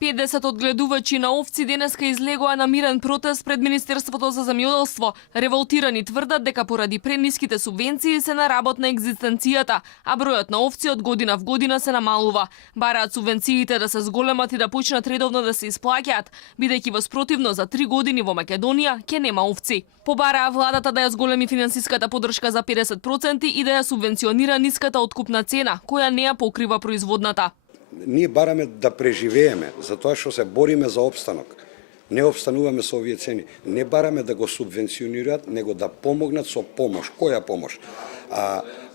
50 одгледувачи на овци денеска излегоа на мирен протест пред Министерството за земјоделство. Револтирани тврдат дека поради прениските субвенции се наработ на екзистенцијата, а бројот на овци од година в година се намалува. Бараат субвенциите да се зголемат и да почнат редовно да се исплаќаат, бидејќи во спротивно за 3 години во Македонија ќе нема овци. Побараа владата да ја зголеми финансиската поддршка за 50% и да ја субвенционира ниската откупна цена, која не ја покрива производната. Ние бараме да преживееме, затоа што се бориме за опстанок. Не опстануваме со овие цени. Не бараме да го субвенционираат, него да помогнат со помош. Која помош?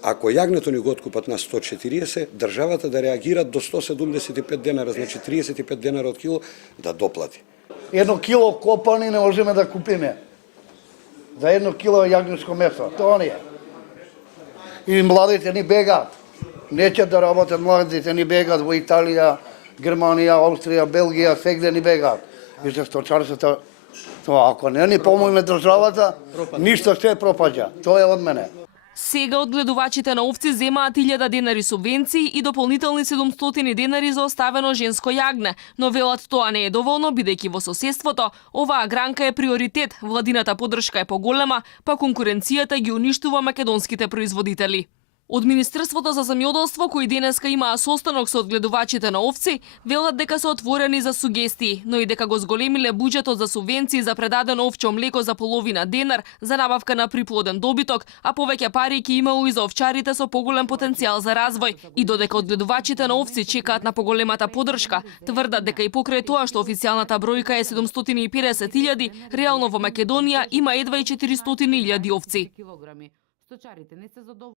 Ако јагнето ни го откупат на 140, државата да реагира до 175 денара, значи 35 денара од кило, да доплати. 1 кило копани не можеме да купиме. За 1 кило јагнешко месо. Тоа не е. И младите ни бегаат. Неќе да работат, младите ни бегаат во Италија, Германија, Австрија, Белгија, сегде ни бегаат. И за сточарството, тоа ако не ни помогне државата, ништо се пропаѓа. Тоа е од мене. Сега одгледувачите на овци земаат 1000 денари субвенции и дополнителни 700 денари за оставено женско јагне, но велат тоа не е доволно, бидејќи во соседството оваа гранка е приоритет, владината поддршка е поголема, па конкуренцијата ги уништува македонските производители. Од Министерството за земјоделство, кои денеска имаа состанок со одгледувачите на овци, велат дека се отворени за сугестии, но и дека го зголемиле буџетот за субвенции за предадено овче млеко за половина денар, за набавка на приплоден добиток, а повеќе пари ќе имало и за овчарите со поголем потенцијал за развој. И додека одгледувачите на овци чекаат на поголемата поддршка, тврдат дека и покрај тоа што официјалната бројка е 750.000, реално во Македонија има едва и 400.000 овци.